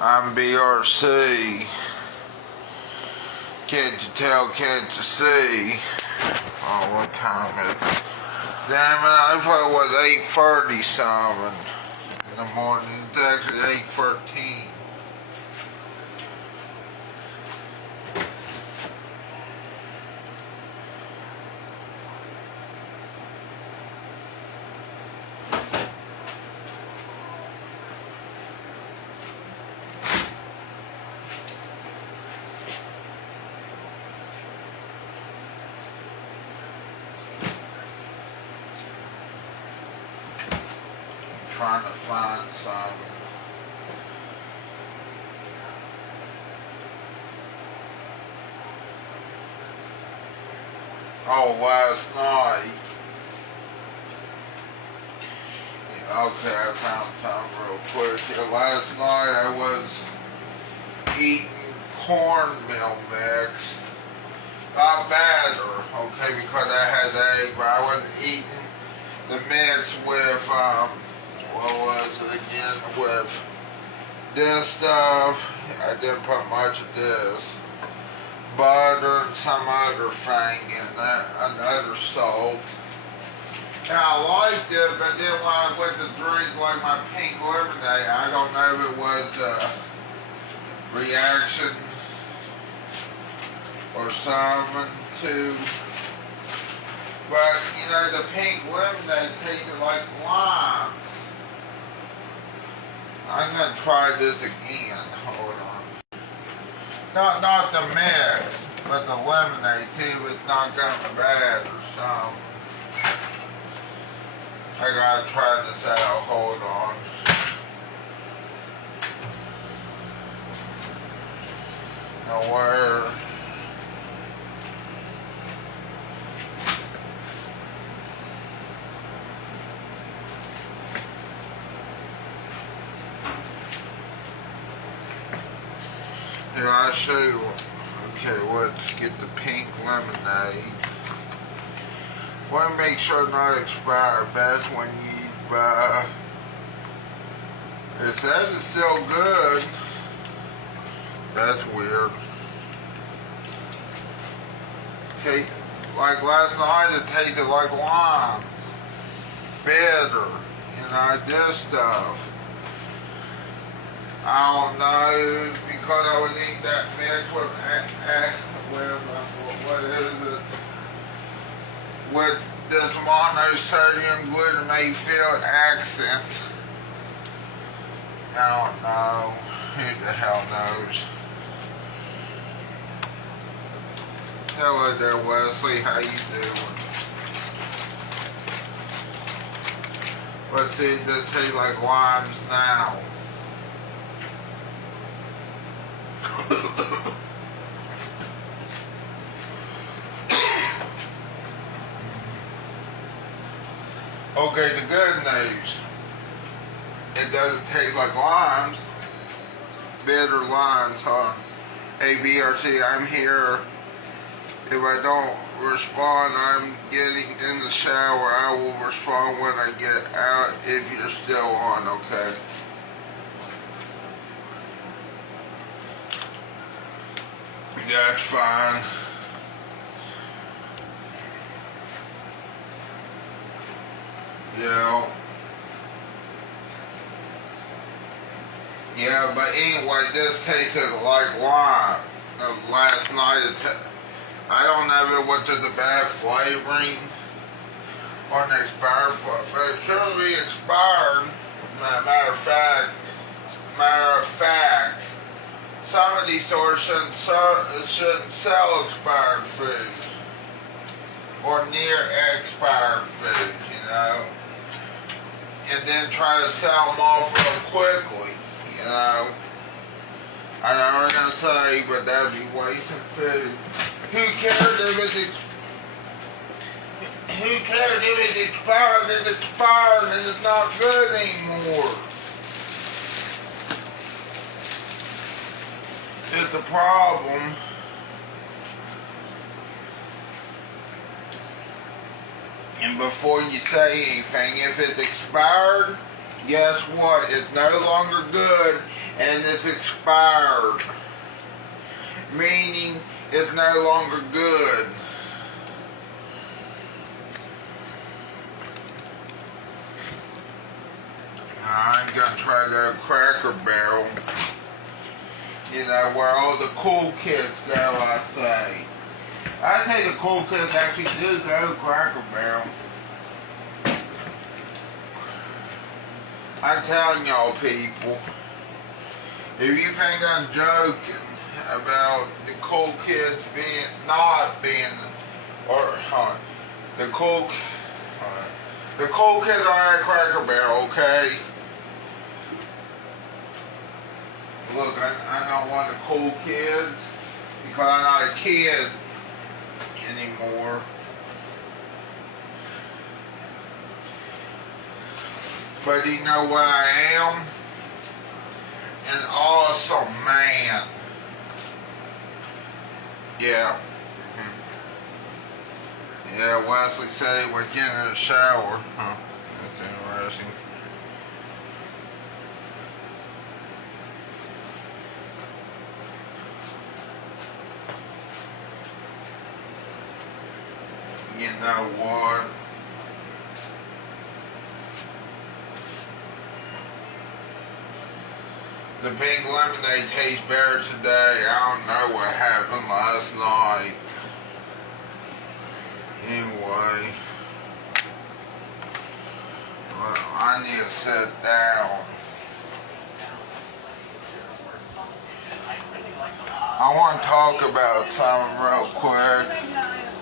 I'm BRC. Can't you tell, can't you see? Oh, what time is it? Damn it, I thought it was 8:30 something in the morning. It's actually 8:13. Trying to find some. Oh, last night. Yeah, okay, I found some real quick here. Last night I was eating cornmeal mix. Not batter, okay, because I had egg, but I wasn't eating the mix with, what was it again, with this stuff. I didn't put much of this. Butter and some other thing in that, another salt. And I liked it, but then when I went to drink like my pink lemonade, I don't know if it was a reaction or something to, but you know, the pink lemonade tasted like lime. I'm gonna try this again. Hold on. Not the mix, but the lemonade too. It's not going bad or something. I gotta try this out. Hold on. Now where? Here, I'll show you. Okay, let's get the pink lemonade. Want to make sure not expired. That's when you buy. It says it's still good. That's weird. Okay, like last night, it tasted like limes. Bitter. You know, this stuff. I don't know, because I was eating that mix with what is it? With this monosodium glutamate filled accent. I don't know. Who the hell knows? Hello there, Wesley. How you doing? Let's see, this tastes like limes now. Okay, the good news, it doesn't taste like limes, bitter limes, huh? ABRC, I'm here. If I don't respond, I'm getting in the shower. I will respond when I get out if you're still on, okay? That's fine. Yeah, but anyway, this tasted like lime. Last night, I don't know if it went to the bad flavoring or an expired, but it surely expired. Matter of fact, some of these stores shouldn't sell expired foods or near expired foods, you know, and then try to sell them off real quickly, you know. I know what I'm gonna say, but that'd be wasting food. Who cares if it's expired? It's expired and it's not good anymore. It's a problem. And before you say anything, if it's expired, guess what? It's no longer good and it's expired. Meaning it's no longer good. I'm gonna try to go to Cracker Barrel. You know, where all the cool kids go, I say. I think the cool kids actually do go to Cracker Barrel. I'm telling y'all people, if you think I'm joking about the cool kids the cool kids are at Cracker Barrel, okay? Look, I'm not one of the cool kids because I'm not a kid anymore. But you know what I am? An awesome man. Yeah. Yeah, Wesley said he was getting in the shower. Huh. That's interesting. You know what? The pink lemonade tastes better today. I don't know what happened last night. Anyway, well, I need to sit down. I want to talk about something real quick.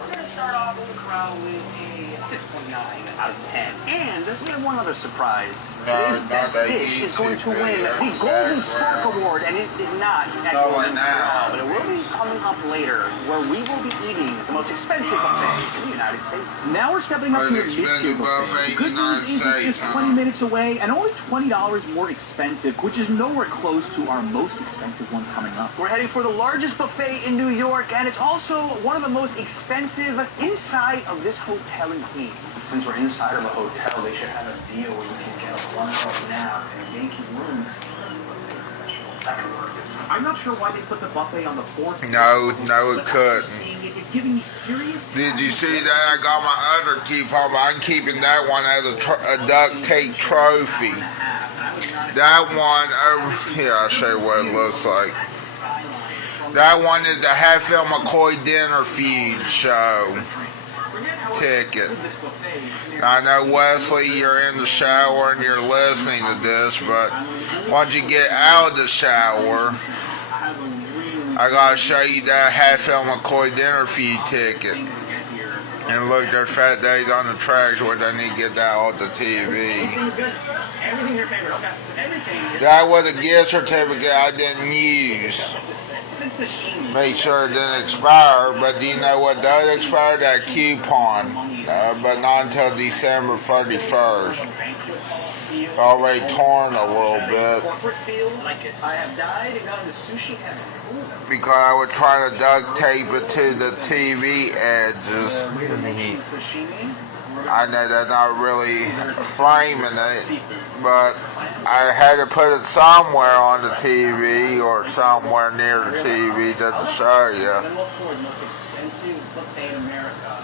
We're going to start off with the corral with a 6.9 out of 10. And we have one other surprise. Today's best dish is going to win the Golden Spark Award, and it is not at Golden Corral, but it will be coming up later, where we will be eating the most expensive buffet in the United States. Now we're stepping up to the mid-tier buffet. The good news is it's just 20 minutes away, and only $20 more expensive, which is nowhere close to our most expensive one coming up. We're heading for the largest buffet in New York, and it's also one of the most expensive inside of this hotel in Queens. Since we're inside of a hotel, they should have a deal where you can get a 1 hour nap and make room to buffet special. That could work. I'm not sure why they put the buffet on the fourth. No, it couldn't. It's giving me serious. Did you see that? I got my other coupon, but I'm keeping that one as a duct tape trophy. That one, here, I'll show you what it looks like. That one is the Hatfield McCoy Dinner Feud show ticket. I know, Wesley, you're in the shower and you're listening to this, but once you get out of the shower, I gotta show you that Hatfield McCoy Dinner Feud ticket. And look, there's Fat Days on the Tracks, where they need to get that off the TV. That was a gift certificate I didn't use. Make sure it didn't expire, but do you know what does expire? That coupon, but not until December 31st. Already torn a little bit. Because I was trying to duct tape it to the TV edges. I know that's not really framing it, but I had to put it somewhere on the TV or somewhere near the TV just to show you.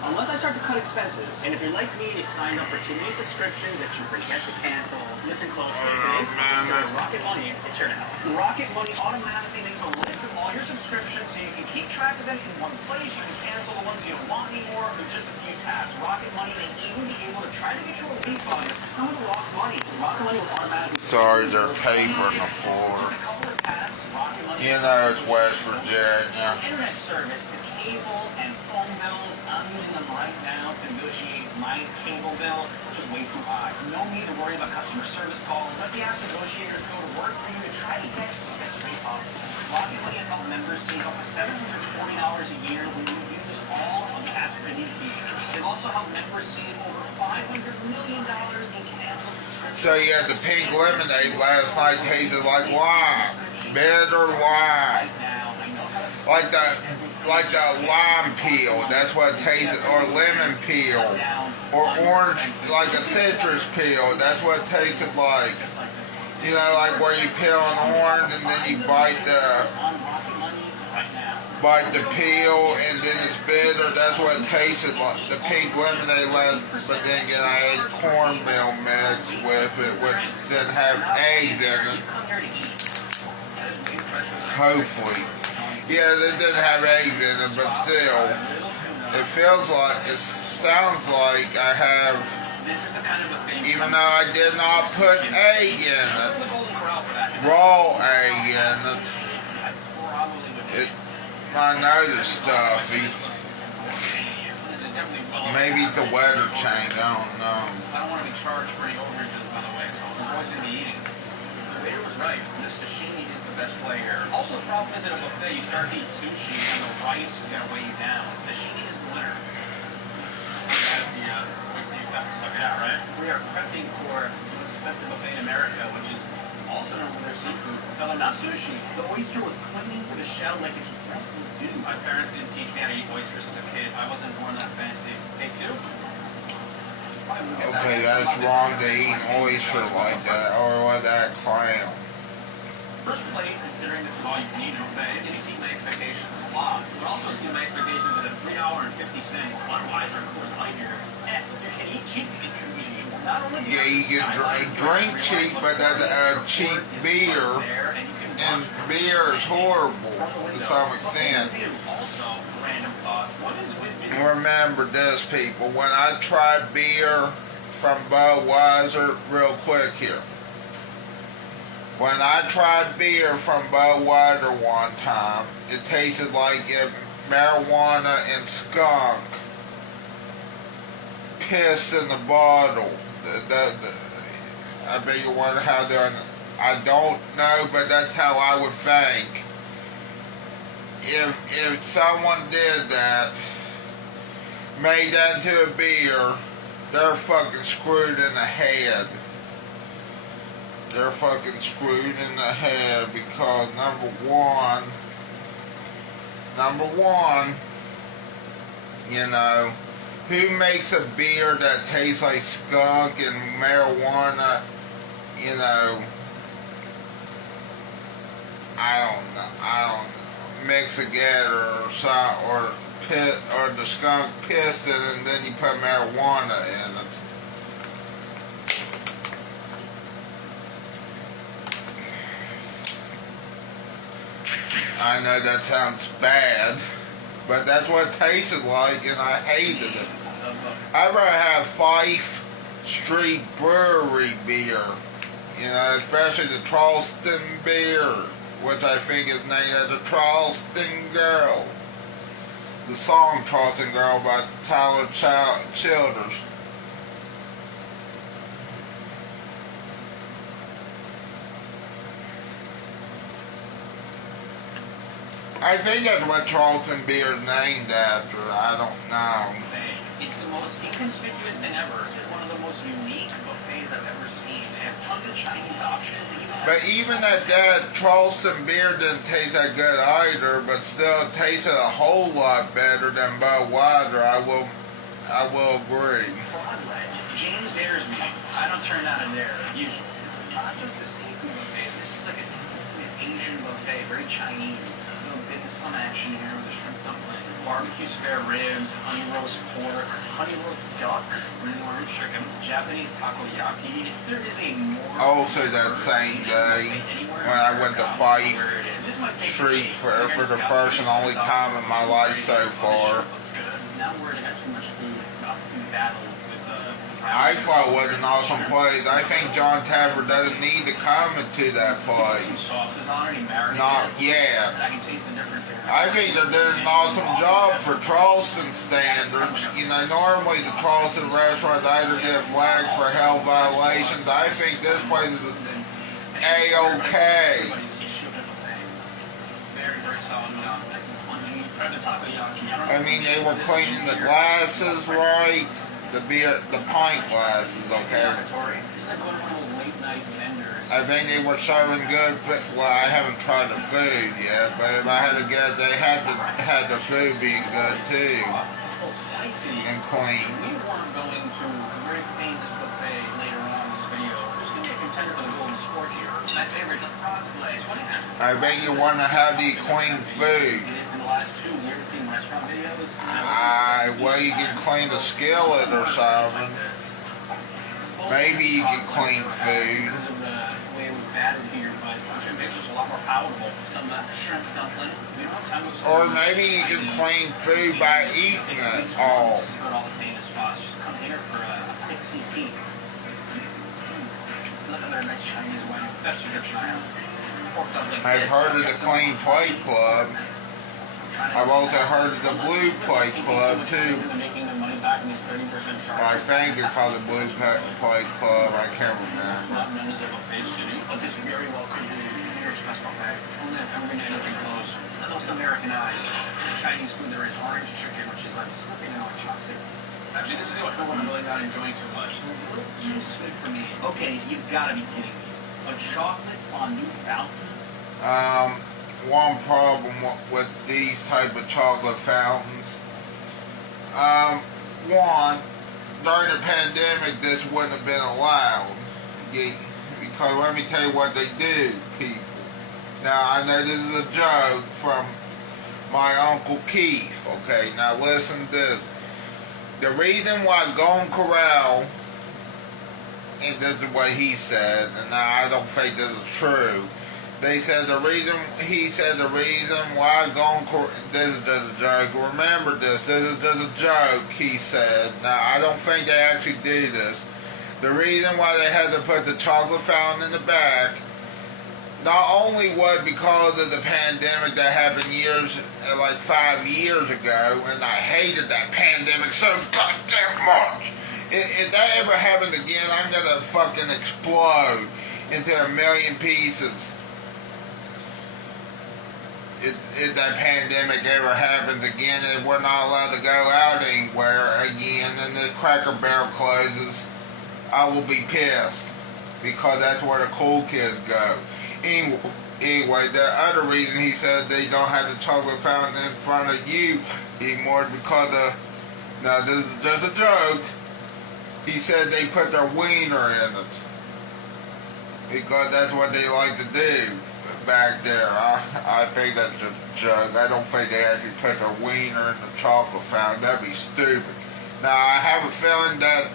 Unless I start to cut expenses, and if you're like me and you signed up for too many subscriptions that you forget to cancel, listen closely. Today's sponsor, Rocket Money, is here to help. Rocket Money automatically makes a list of all your subscriptions so you can keep track of them in one place. You can cancel the ones you don't want anymore with just a few taps. Rocket Money may even be able to try to get you a refund for some of the lost money. Rocket Money will automatically... Sorry, there's paper on the floor. You know it's West Virginia. Internet service, the cable and phone bills, I'm using them right now to negotiate my cable bill, which is way too high. No need to worry about customer service calls. Let the app negotiators go to work for you to try to get the best rate possible. Rocket Money has helped members save up to $740 a year when you use all of the app's premium features. They've also helped members save over $500 million in canceled subscriptions. So yeah, the pink lemonade last night tasted like lime. Bitter lime. Like that. like the lime peel. That's what tastes, or lemon peel, or orange, like a citrus peel. That's what it tasted like. You know, like where you peel an orange and then you bite the peel and then it's bitter. That's what it tasted like. The pink lemonade last, but then again I ate cornmeal mix with it, which didn't have eggs in it. Hopefully. Yeah, they didn't have eggs in it, but still, it feels like, it sounds like I have, even though I did not put egg in it, raw egg in it, my nose is stuffy. Maybe it's the weather change, I don't know. I don't want to be charged for any overages, by the way, so I'm always going to be eating. The waiter was right. This sashimi is the best play here. Also, the problem is at a buffet, you start to eat sushi and the rice is going to weigh you down. Sashimi is the winner. Suck it out, right? We are prepping for the most expensive buffet in America, which is also known for their seafood. No, they're not sushi. The oyster was clinging to the shell like it's roughly due. My parents didn't teach me how to eat oysters as a kid. I wasn't born that fancy. They do. Okay, that's wrong to eat oyster like that, or what that clown. First plate, considering this is all you can eat in a buffet, it exceeds my expectations a lot. But also exceeds my expectations at a $3.50 Budweiser Coors Light here. You can eat cheap if you choose cheap. Not only do Yeah, you can drink cheap, but that's cheap beer, and beer is horrible to some extent. Also, random thought, what is with me? Remember this, people, when I tried beer from Budweiser, real quick here. When I tried beer from Budweiser one time, it tasted like if marijuana and skunk pissed in the bottle. I beg your word, how do I don't know, but that's how I would think. If someone did that, made that into a beer, they're fucking screwed in the head. They're fucking screwed in the head because number one, you know, who makes a beer that tastes like skunk and marijuana, you know, I don't know, mix together or something, or the skunk pissed in it and then you put marijuana in it. I know that sounds bad, but that's what it tasted like, and I hated it. I'd rather have Fife Street Brewery beer, you know, especially the Charleston beer, which I think is named after Charleston Girl. The song Charleston Girl by Tyler Childers. I think that's what Charleston beer is named after. I don't know. It's the most inconspicuous thing ever. It's one of the most unique buffets I've ever seen. They have tons of Chinese options. But even at that, Charleston beer didn't taste that good either, but still it tasted a whole lot better than Budweiser. I will agree. James dares me. I don't turn down a dare, usually. This is not just a seafood buffet. This is like an Asian buffet, very Chinese. A little bit of some action here with the shrimp dumpling. Barbecue spare ribs, honey roast pork, honey roast duck, green orange chicken, Japanese takoyaki. There is a more... Also that same day, when I went to Fife Street for the first and only time in my life so far, I thought it was an awesome place. I think John Taffer doesn't need to come into that place. Not yet. I think they're doing an awesome job for Charleston standards. You know, normally the Charleston restaurants either get flagged for health violations. I think this place is A-OK. I mean, they were cleaning the glasses right. The pint glasses, okay. It's like one of those late night vendors I think they were serving good food. Well, I haven't tried the food yet, but if I had to guess, they had the food being good too and clean. We weren't going to a very famous buffet later on in this video. Just give me a contender for the golden sport here. My favorite, the frog's legs. What do you have? I bet you want to have the clean food. In the last two weird themed restaurant videos. Well, you can clean the skillet or something. Maybe you can clean food. Because of the way we batted here, but shrimp mix is a lot more palatable. Some shrimp dumpling. We don't have time to. Or maybe you can clean food by eating it all. Go to all the famous spots. Just come here for a pixie peek. Look at their nice Chinese wedding. That's tradition I have. Pork dumpling. I've heard of the Clean Plate Club. I've also heard of the Blue Plate Club too. I think it's called the Blue Plate Club. I can't remember. Not known as a buffet city, but this very well could be New York's best buffet. Only if anything close. The most Americanized Chinese food there is orange chicken, which is like slipping in on chopstick. Actually, this is what I'm really not enjoying too much. It's a little too sweet for me. Okay, you've got to be kidding me. A chocolate fondue fountain? One problem with these type of chocolate fountains. One, during the pandemic, this wouldn't have been allowed. Because let me tell you what they do, people. Now, I know this is a joke from my Uncle Keith, okay? Now, listen to this. The reason why Golden Corral, and this is what he said, and I don't think this is true, he said the reason why Golden Corral, this is just a joke, remember this is just a joke, he said. Now, I don't think they actually do this. The reason why they had to put the chocolate fountain in the back, not only was because of the pandemic that happened like 5 years ago, and I hated that pandemic so goddamn much. If that ever happens again, I'm gonna fucking explode into a million pieces. If that pandemic ever happens again and we're not allowed to go out anywhere again and the Cracker Barrel closes, I will be pissed. Because that's where the cool kids go. Anyway, the other reason he said they don't have the chocolate fountain in front of you anymore is because of, now this is just a joke, he said they put their wiener in it. Because that's what they like to do back there. I think that's just a joke. I don't think they actually put their wiener in the chocolate fountain. That'd be stupid. Now, I have a feeling that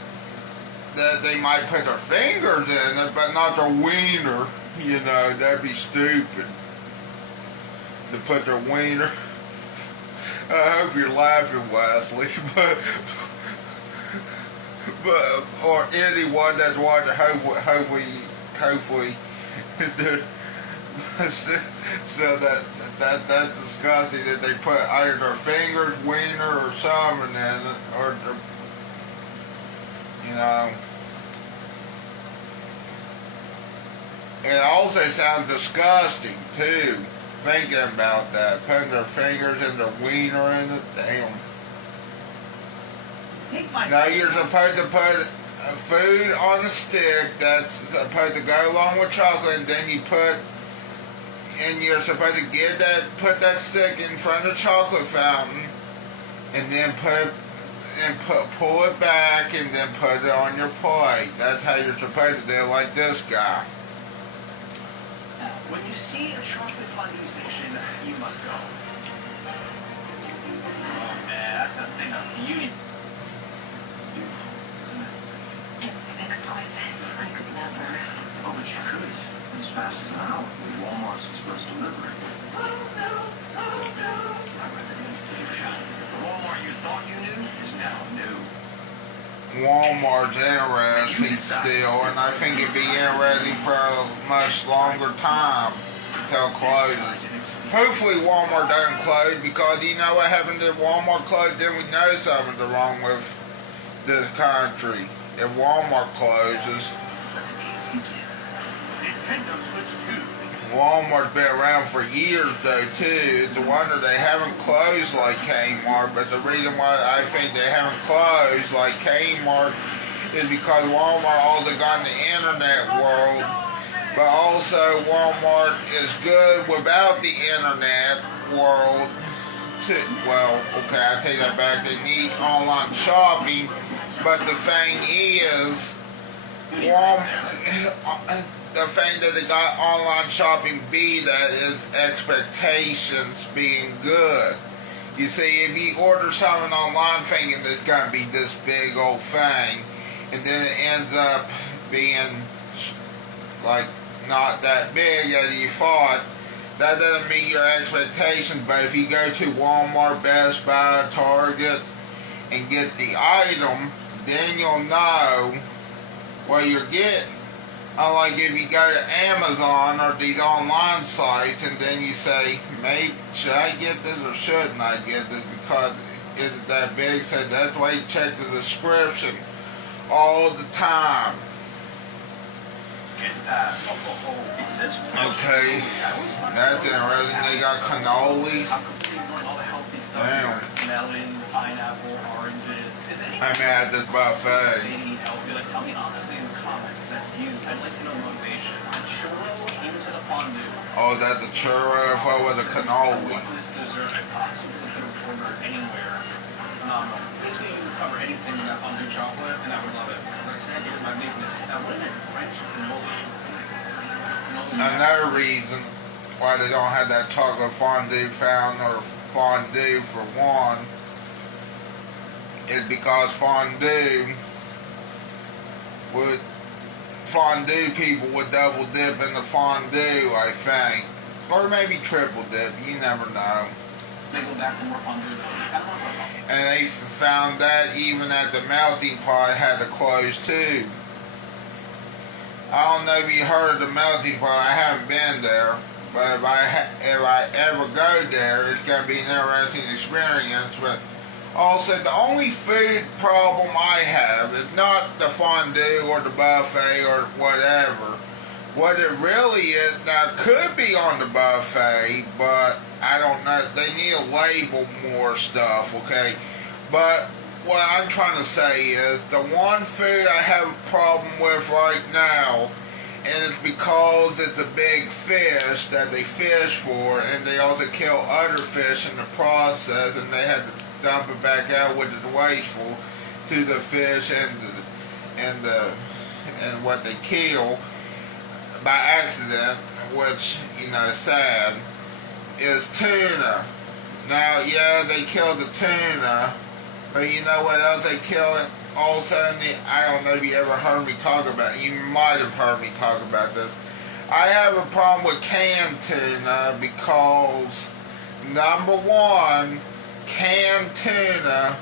they might put their fingers in it, but not their wiener. You know, that'd be stupid. To put their wiener. I hope you're laughing, Wesley, but or anyone that's watching, hopefully, so that's disgusting that they put either their fingers, wiener, or something in it, or their, you know. It also sounds disgusting too, thinking about that, putting their fingers and their wiener in it. Damn. Now you're supposed to put food on a stick that's supposed to go along with chocolate, and then you're supposed to put that stick in front of the chocolate fountain, and then pull it back, and then put it on your plate. That's how you're supposed to do it, like this guy. When you see a chocolate fondue station, you must go. Oh man, that's a thing of beauty. I could never. Oh, but you could. As fast as an hour. Walmart's express delivery. Oh no. I recommend you take a shot. The Walmart you thought you knew is now new. Walmart's interesting still, and I think it'd be interesting for a much longer time until it closes. Hopefully Walmart doesn't close, because you know what happens if Walmart closes, then we know something's wrong with this country. If Walmart closes, Walmart's been around for years though too. It's a wonder they haven't closed like Kmart, but the reason why I think they haven't closed like Kmart is because Walmart also got in the internet world, But also Walmart is good without the internet world. Well, okay, I take that back. They need online shopping, but the thing is, the thing that they got online shopping be that is expectations being good. You see, if you order something online thinking it's going to be this big old thing, and then it ends up being like not that big as you thought, that doesn't meet your expectations. But if you go to Walmart, Best Buy, Target, and get the item, then you'll know what you're getting. Unlike if you go to Amazon or these online sites and then you say, maybe should I get this or shouldn't I get this because it's that big? So that's why you check the description all the time. Okay, that's interesting. They got cannolis. Damn. Melon, pineapple, oranges. I'm at this buffet. Tell me honestly in the comments that I'd like to know motivation. A churro into the fondue. Oh, that's a churro with a cannoli. This dessert I possibly could have ordered anywhere. Phenomenal. Basically, you can cover anything in that fondue chocolate, and I would love it. Like I said, here's my weakness. Now, what is it? French cannoli? Another reason why they don't have that chocolate fondue fountain or fondue for one is because fondue people would double dip in the fondue, I think, or maybe triple dip. You never know. They go back for more fondue. And they found that even at the melting pot had to close too. I don't know if you heard of the melting pot. I haven't been there, but if I ever go there, it's gonna be an interesting experience. But also, the only food problem I have is not the fondue or the buffet or whatever. What it really is, now it could be on the buffet, but I don't know. They need to label more stuff, okay? But what I'm trying to say is, the one food I have a problem with right now, and it's because it's a big fish that they fish for, and they also kill other fish in the process, and they have to dump it back out, which is wasteful to the fish and what they kill by accident, which is sad, is tuna. Now, yeah, they killed the tuna, but you know what else they killed? Also, I don't know if you ever heard me talk about it. You might have heard me talk about this. I have a problem with canned tuna because, number one, canned tuna,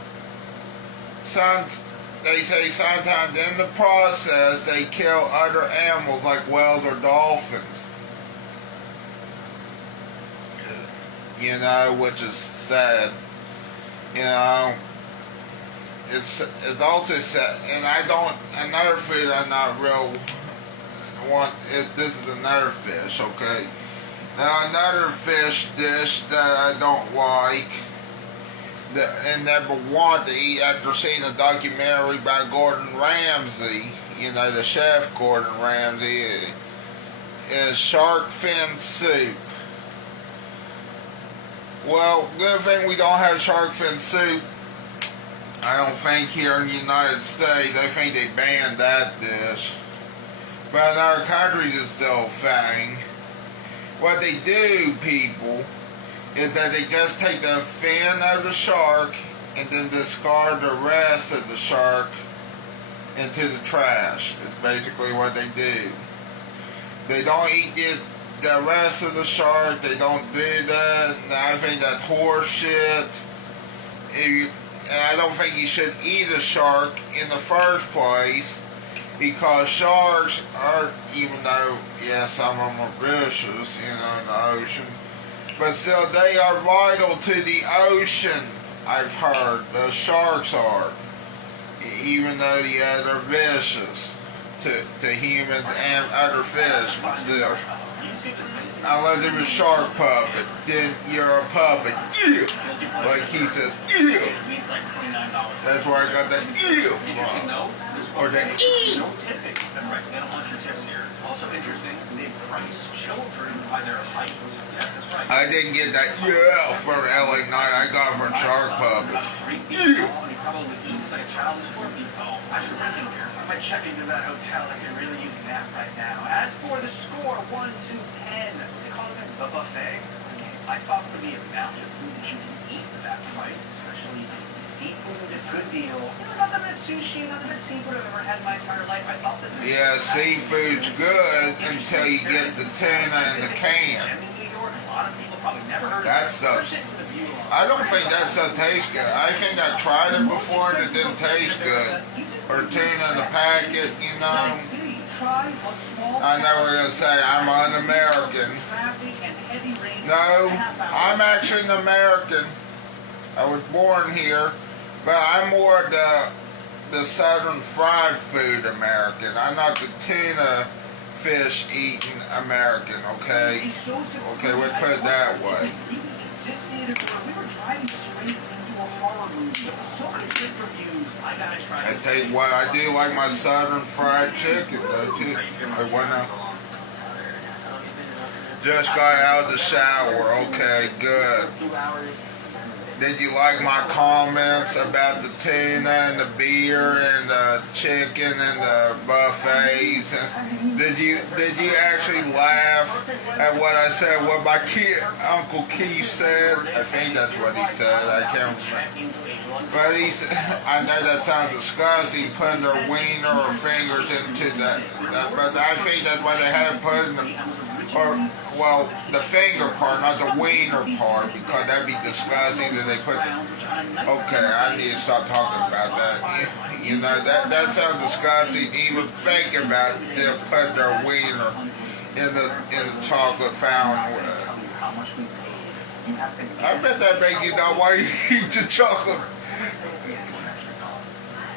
they say sometimes in the process they kill other animals like whales or dolphins. Which is sad. It's also sad, and another food I not real want, this is another fish, okay? Now another fish dish that I don't like, and never want to eat after seeing a documentary by Gordon Ramsay, the chef Gordon Ramsay, is shark fin soup. Well, good thing we don't have shark fin soup. I don't think here in the United States. I think they banned that dish. But in other countries it's still a thing. What they do, people, is that they just take the fin of the shark and then discard the rest of the shark into the trash. That's basically what they do. They don't eat the rest of the shark. They don't do that. And I think that's horse shit. I don't think you should eat a shark in the first place, because sharks are, even though, yeah, some of them are vicious, in the ocean, but still they are vital to the ocean, I've heard. The sharks are. Even though, yeah, they're vicious to humans and other fish, but still. unless it was shark puppet, then you're a puppet. Yeah. Like he says, yeah. That's where I got that yeah from. Or the E. Also interesting, they price children by their height. Yes, that's right. I didn't get that yeah from LA Night. I got it from Shark Puppet. Yeah. Probably eats like a child is 4 feet tall. I should rent in here. I might check into that hotel like you're really using that right now. As for the score, 1 to 10, what's it called again? The buffet. I thought for the amount of food that you can eat for that price, especially seafood, a good deal. Not the best sushi, not the best seafood I've ever had in my entire life. I thought that. Yeah, seafood's good until you get the tuna in the can. That stuff. I don't think that stuff tastes good. I think I tried it before and it didn't taste good. Or tuna in the packet, you know. I know we're going to say I'm un-American. No, I'm actually an American. I was born here, but I'm more the southern fried food American. I'm not the tuna fish eating American, okay? Okay, let's put it that way. I tell you what, I do like my southern fried chicken though too. Wait, what now? Just got out of the shower, okay, good. Did you like my comments about the tuna and the beer and the chicken and the buffets? And did you actually laugh at what I said? What my Uncle Keith said? I think that's what he said. I can't remember. But he said, I know that sounds disgusting, putting their wiener or fingers into that. But I think that's what they had put in the. Or, well, the finger part, not the wiener part, because that'd be disgusting that they put the... Okay, I need to stop talking about that. You know, that sounds disgusting. Even think about them putting their wiener in the chocolate fountain. I bet that make you not want to eat the chocolate.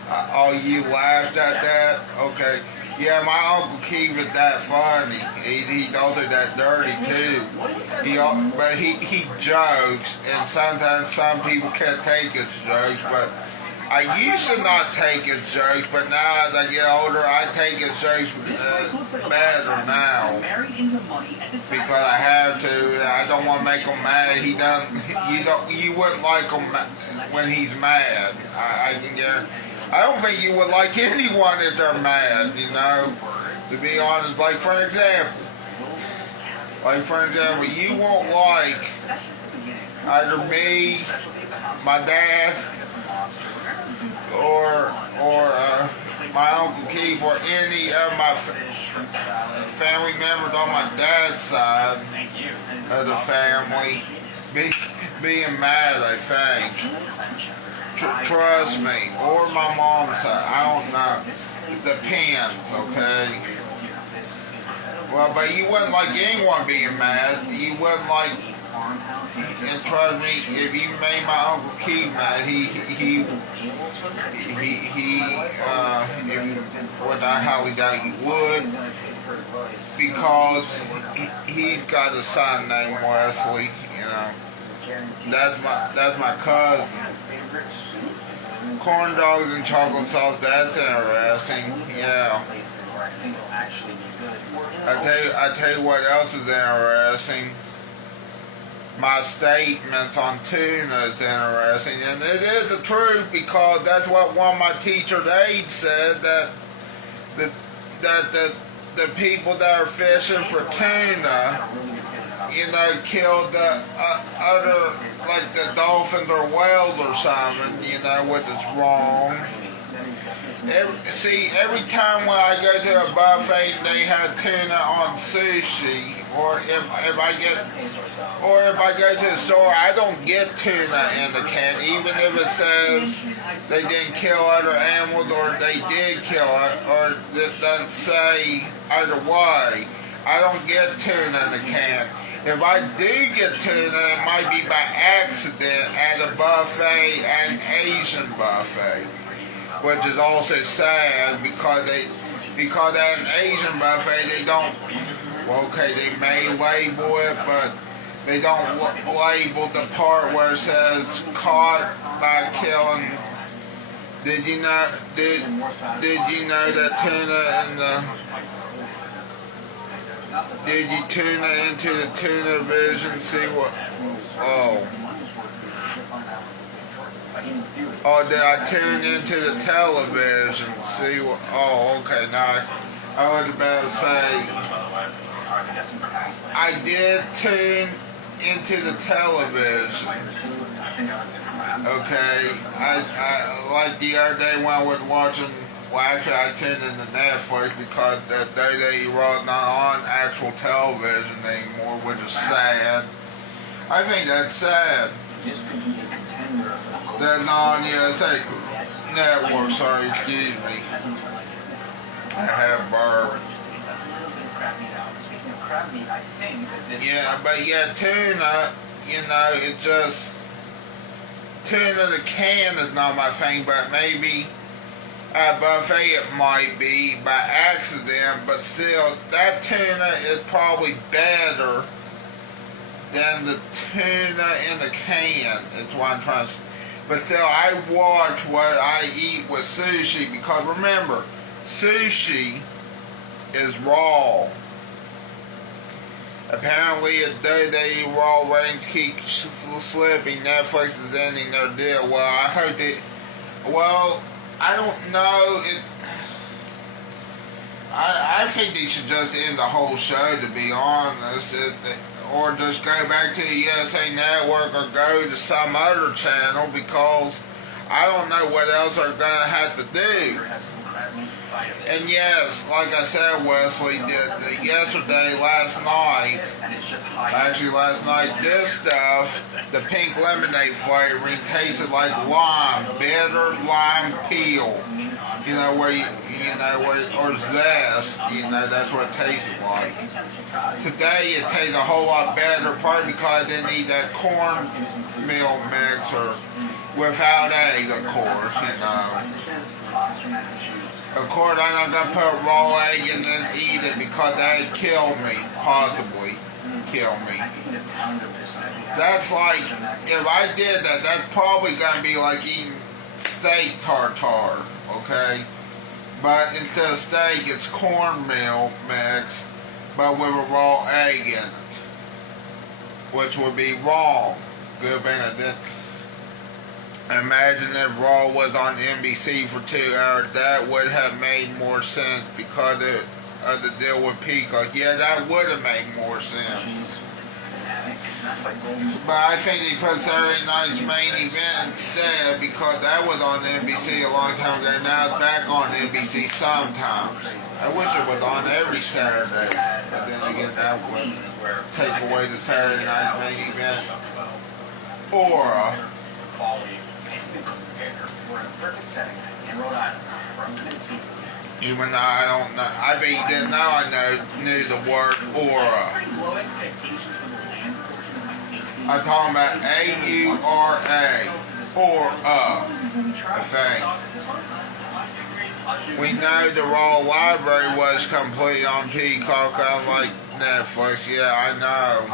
Oh, you laughed at that? Okay. Yeah, my Uncle Keith is that funny. He also that dirty too. But he jokes, and sometimes some people can't take his jokes. But I used to not take his jokes, but now as I get older, I take his jokes better now because I have to. I don't want to make him mad. He doesn't. You wouldn't like him when he's mad. I can guarantee. I don't think you would like anyone if they're mad, you know, to be honest. Like, for example, you won't like either me, my dad, or my Uncle Keith, or any of my family members on my dad's side of the family being mad, I think. Trust me, or my mom's side, I don't know. It depends, okay? Well, but you wouldn't like anyone being mad. You wouldn't like, and trust me, if you made my Uncle Keith mad, I highly doubt you would, because he's got a son named Wesley, you know. That's my cousin. Corn dogs and chocolate sauce, that's interesting, yeah. I tell you what else is interesting. My statements on tuna is interesting, and it is the truth, because that's what one of my teacher's aides said, that the people that are fishing for tuna, you know, killed the other, like the dolphins or whales or something, you know, which is wrong. Every time when I go to a buffet and they have tuna on sushi, or if I go to the store, I don't get tuna in the can, even if it says they didn't kill other animals or they did kill it, or it doesn't say either way. I don't get tuna in the can. If I do get tuna, it might be by accident at a buffet, an Asian buffet, which is also sad, because at an Asian buffet they don't Well, okay, they may label it, but they don't label the part where it says caught by killing. Did you know? Did you know that tuna in the? Did you tune into the tuna vision? See what? Oh. Oh, did I tune into the television? See what? Oh, okay. Now I was about to say I did tune into the television. Okay, I like the other day when I was watching. Well, actually, I tuned into Netflix because that day they were not on actual television anymore, which is sad. I think that's sad. That non-USA network. Sorry, excuse me. I have barr. Yeah, but yeah, tuna. You know, it just. Tuna the can is not my thing, but maybe a buffet it might be by accident, but still, that tuna is probably better than the tuna in the can, is what I'm trying to say. But still, I watch what I eat with sushi, because remember, sushi is raw. Apparently, they raw ratings keep slipping. Netflix is ending their deal. Well, I heard that. Well, I don't know. I think they should just end the whole show, to be honest. Or just go back to the USA Network or go to some other channel, because I don't know what else they're going to have to do. And yes, like I said, Wesley, last night, this stuff, the pink lemonade flavoring tasted like lime, bitter lime peel. You know, or zest, that's what it tasted like. Today it tastes a whole lot better, probably because I didn't eat that cornmeal mix, or without egg, of course, Of course, I'm not going to put raw egg and then eat it, because that'd kill me, possibly kill me. That's like, if I did that, that's probably going to be like eating steak tartare, okay? But instead of steak, it's cornmeal mix, but with a raw egg in it, which would be wrong. Good thing I did. Imagine if Raw was on NBC for 2 hours. That would have made more sense because of the deal with Peacock. Yeah, that would have made more sense. But I think they put Saturday night's main event instead, because that was on NBC a long time ago. Now it's back on NBC sometimes. I wish it was on every Saturday. But then again, that would take away the Saturday night main event. Or even though I don't know, I bet you didn't know I knew the word aura. I'm talking about A-U-R-A, aura, I think. We know the Raw library was complete on Peacock, unlike Netflix. Yeah, I know.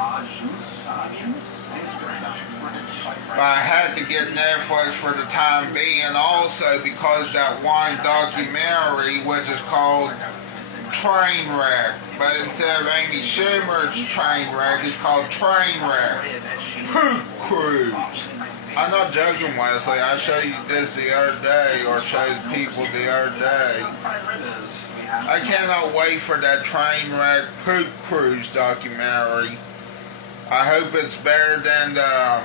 But I had to get Netflix for the time being, also because that one documentary, which is called Trainwreck. But instead of Amy Schumer's Trainwreck, it's called Trainwreck. Poop Cruise. I'm not joking, Wesley. I showed you this the other day, or showed people the other day. I cannot wait for that Trainwreck Poop Cruise documentary. I hope it's better than the...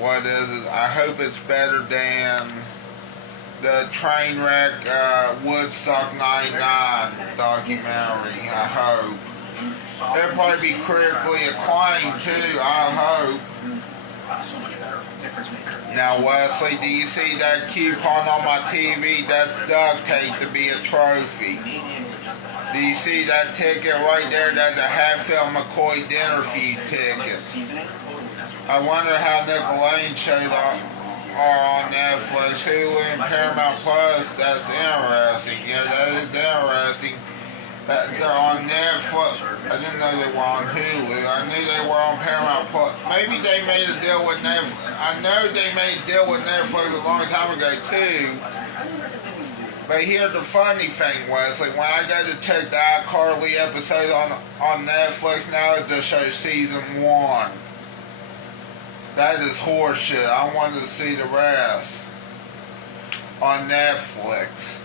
What is it? I hope it's better than the Trainwreck Woodstock 99 documentary. I hope. It'll probably be critically acclaimed too. I hope. Now, Wesley, do you see that coupon on my TV? That's duct tape to be a trophy. Do you see that ticket right there? That's a Hatfield McCoy dinner feud ticket. I wonder how Nickelodeon shows are on Netflix, Hulu, and Paramount Plus. That's interesting. Yeah, that is interesting. They're on Netflix. I didn't know they were on Hulu. I knew they were on Paramount Plus. Maybe they made a deal with Netflix. I know they made a deal with Netflix a long time ago too. But here's the funny thing, Wesley. When I go to check the iCarly episode on Netflix now, it just shows season 1. That is horseshit. I wanted to see the rest on Netflix.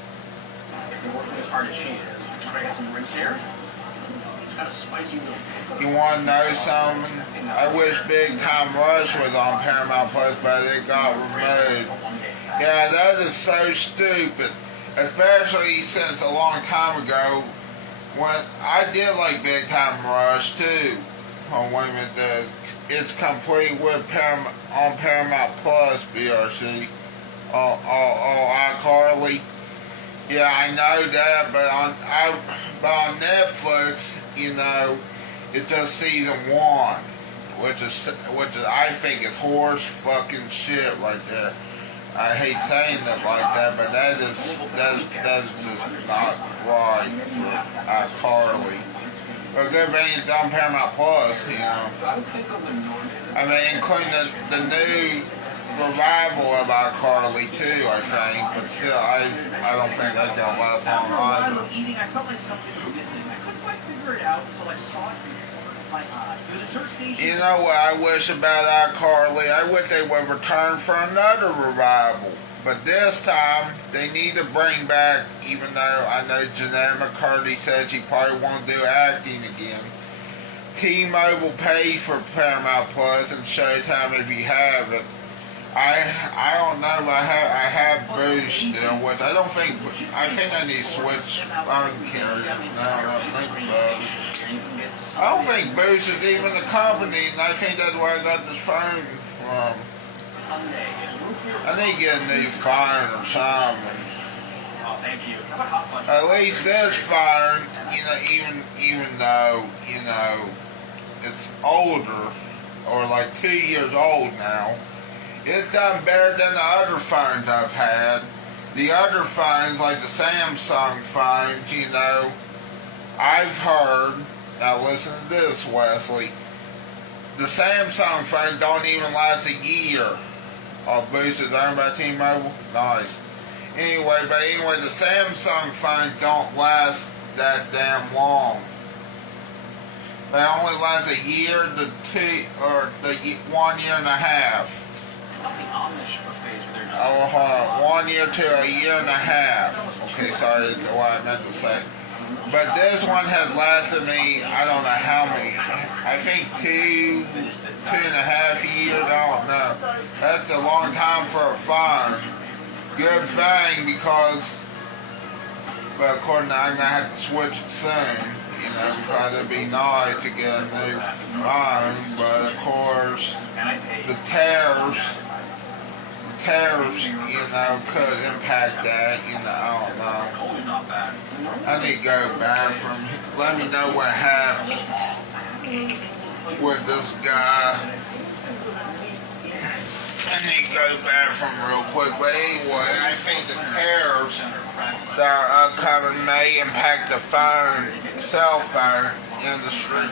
You want to know something? I wish Big Time Rush was on Paramount Plus, but it got removed. Yeah, that is so stupid. Especially since a long time ago, when I did like Big Time Rush too. Oh, wait a minute, it's complete with on Paramount Plus, BRC. iCarly. Yeah, I know that, but on Netflix, you know, it's just season 1, which is I think is horse fucking shit right there. I hate saying it like that, but that is just not right for iCarly. But good thing it's on Paramount Plus, you know. I mean, including the new revival of iCarly too, I think. But still, I don't think that's gonna last long either. You know what I wish about iCarly? I wish they would return for another revival. But this time, they need to bring back, even though I know Jeanette McCurdy said she probably won't do acting again. T-Mobile pays for Paramount Plus and Showtime if you have it. I don't know, but I have Boost still, which I don't think, I think I need to switch phone carriers now, I think so. I don't think Boost is even a company, and I think that's where I got this phone from. I need to get a new phone or something. At least this phone, you know, even though, you know, it's older, or like 2 years old now, it's done better than the other phones I've had. The other phones, like the Samsung phones, you know, I've heard, now listen to this, Wesley, the Samsung phones don't even last a year. Oh, Boost is owned by T-Mobile? Nice. Anyway, the Samsung phones don't last that damn long. They only last a year to 1 year and a half. Oh, hold on. 1 year to a year and a half. Okay, sorry, that's what I meant to say. But this one has lasted me, I don't know how many, I think 2.5 years, I don't know. That's a long time for a phone. Good thing because, well, according to, I'm going to have to switch it soon, you know, because it'd be nice to get a new phone, but of course, the tariffs, you know, could impact that, you know, I don't know. I need to go back from, let me know what happened with this guy. I need to go back from real quick, but anyway, I think the tariffs that are upcoming may impact the cell phone industry.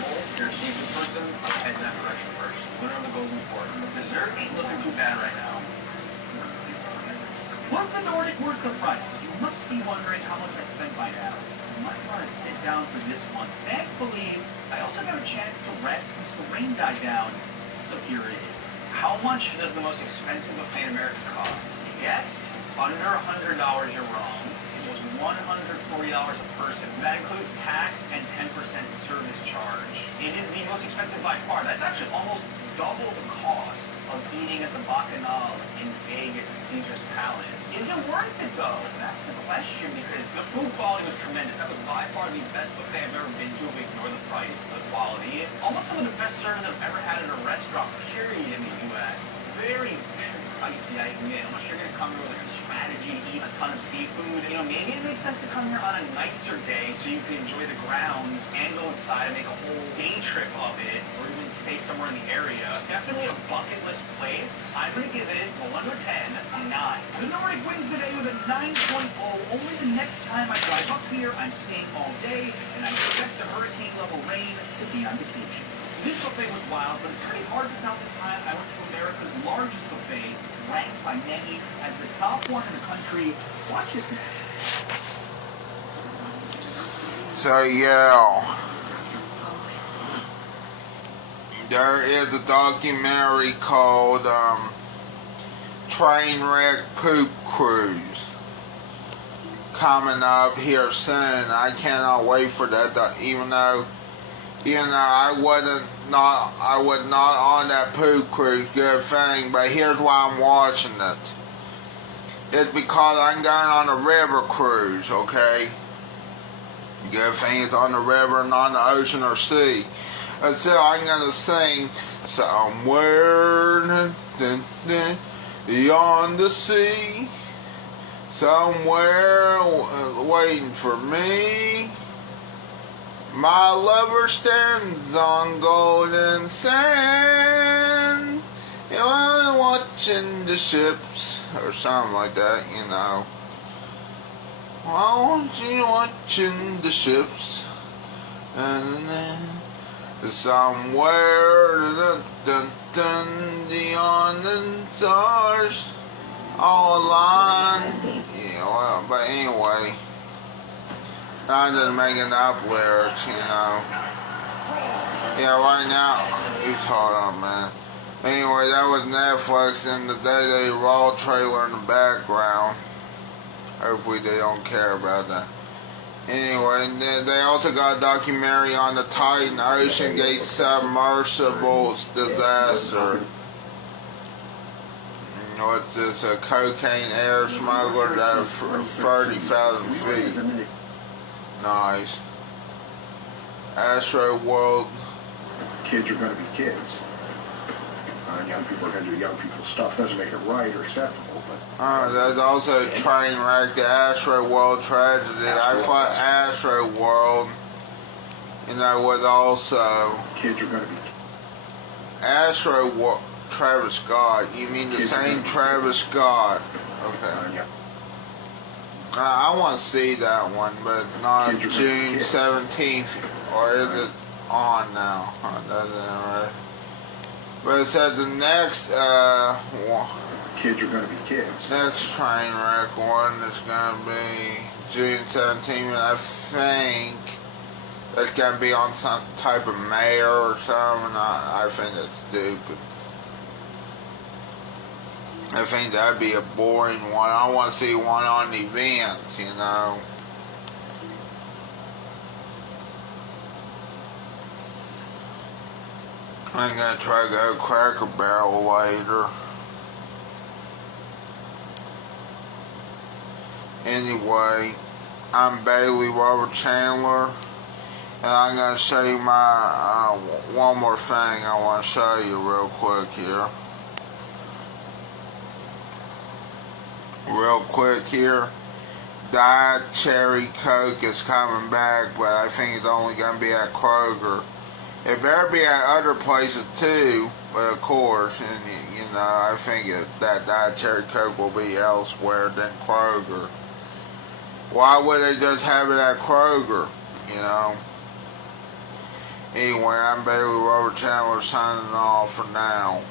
Once the Nordic worth the price, you must be wondering how much I spent by now. You might want to sit down for this one. Thankfully, I also got a chance to rest since the rain died down. So here it is. How much does the most expensive buffet in America cost? You guessed? Under $100, you're wrong. It was $140 a person. That includes tax and 10% service charge. It is the most expensive by far. That's actually almost double the cost of eating at the Bacchanal in Vegas at Caesar's Palace. Is it worth it though? That's the question, because the food quality was tremendous. That was by far the best buffet I've ever been to. Ignore the price, the quality. Almost some of the best service I've ever had at a restaurant, period, in the U.S. Very, very pricey, I admit. Unless you're going to come here with like a strategy to eat a ton of seafood. You know, maybe it makes sense to come here on a nicer day so you can enjoy the grounds and go inside and make a whole day trip of it, or even stay somewhere in the area. Definitely a bucket list place. I'm going to give it a 1 to 10, a 9. The Nordic wins today with a 9.0. Only the next time I drive up here here, I'm staying all day, and I expect the hurricane-level rain to be on vacation. This buffet was wild, but it's kind of hard to tell this time. I went to America's largest buffet, ranked by many as the top one in the country. Watch this now. So yeah, there is a documentary called Trainwreck Poop Cruise coming up here soon. I cannot wait for that. Even though I was not on that poop cruise. Good thing, but here's why I'm watching it. It's because I'm going on a river cruise. Okay. Good thing it's on the river and on the ocean or sea. And so I'm gonna sing somewhere beyond the sea, somewhere waiting for me. My lover stands on golden sand, and I'm watching the ships, or something like that, you know. I want you watching the ships, and then somewhere beyond the stars, all aligned. Yeah, well, but anyway, I'm just making up lyrics, you know. Yeah, right now, you hold on, man. Anyway, that was Netflix and the Day Raw trailer in the background. Hopefully they don't care about that. Anyway, they also got a documentary on the Titan Ocean Gate submersible disaster. What's this? A cocaine air smuggler that 30,000 feet. Nice. Astro World. Kids are going to be kids. Young people are going to do young people stuff. Doesn't make it right or acceptable, but... there's also a train wreck, the Astro World tragedy. I thought Astro World, was also... Kids are going to be... Astro World, Travis Scott. You mean the same Travis Scott? Okay. Yeah. I want to see that one, but not June 17th. Or is it on now? Doesn't it? But it said the next, kids are going to be kids. Next train wreck one is going to be June 17th, and I think it's going to be on some type of mayor or something. I think that's stupid. I think that'd be a boring one. I want to see one on events, you know. I'm gonna try to go Cracker Barrel later. Anyway, I'm Bailey Robert Chandler, and I'm gonna show you my one more thing I want to show you real quick here. Diet Cherry Coke is coming back, but I think it's only gonna be at Kroger. It better be at other places too, but of course, and I think that Diet Cherry Coke will be elsewhere than Kroger. Why would they just have it at Kroger, Anyway, I'm Bailey Robert Chandler signing off for now.